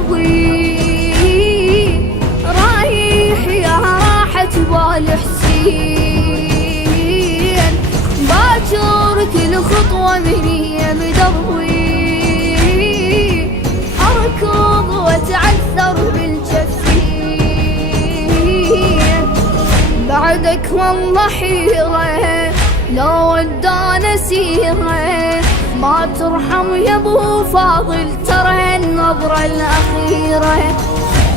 بدربي رايح يا راحة بالحسين، باجر كل خطوة مني بدربي، أركض وأتعثر بالجفين. بعدك والله حيرة لو ودانا سيرة، ما ترحم يا ابو فاضل ترى النظرة الأخيرة.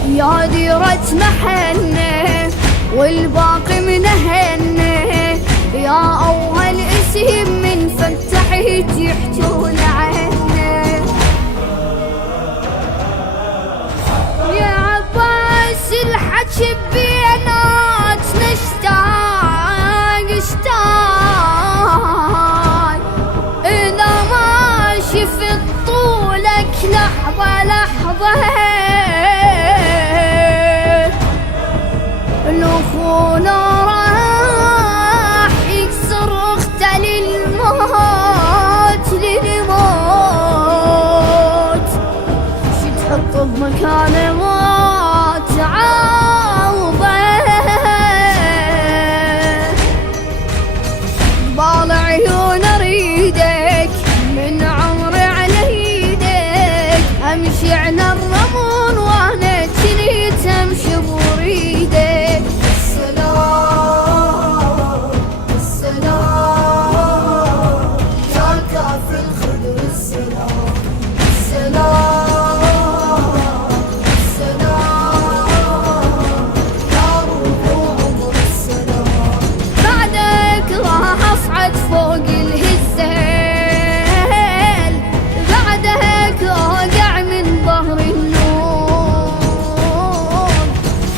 يا ديرة محنة والباقي منهنة، يا أول اسم من فتحت يحجون عنه. يا عباس الحكي بيناتنا اشتاق اشتاق، إذا ما شفت طولك لحظة لحظة، الأخونا راح يكسر أخته للموت للموت، شي تحط بمكانه ما تعوضه. قبال عيون اريدك من عمري على ايدك، امشي على الرمل وانا جنيت امشي بريدك. السلام السلام يا كافي الخدر، السلام السلام السلام يا روح وعمر، السلام. بعدك راح اصعد فوق الهزال، بعدك اوقع من ظهر النوم،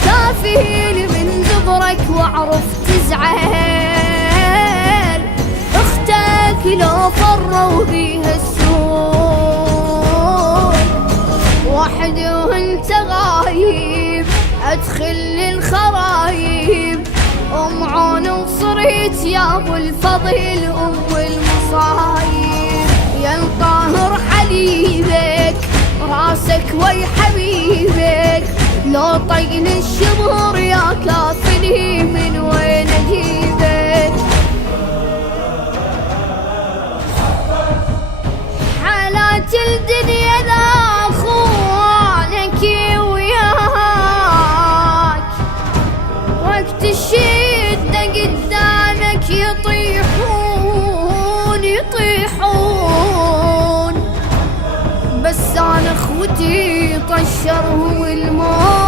كافيني من زبرك واعرف تزعل، اختك لو فروا بيها السوق، وحدي وانت غايب ادخل للخرايب، ام عون وصريت يا ابو الفضل ام المصايب. يا الطاهر حليبك راسك وي حبيبك، لو طقني الشبر يا كافني من وين اجيبك. حالات الدنيا ذا اخوانك وياك، وقت الشدة قدامك يطيحون يطيحون، بس انا اخوتي طشرهم الموت.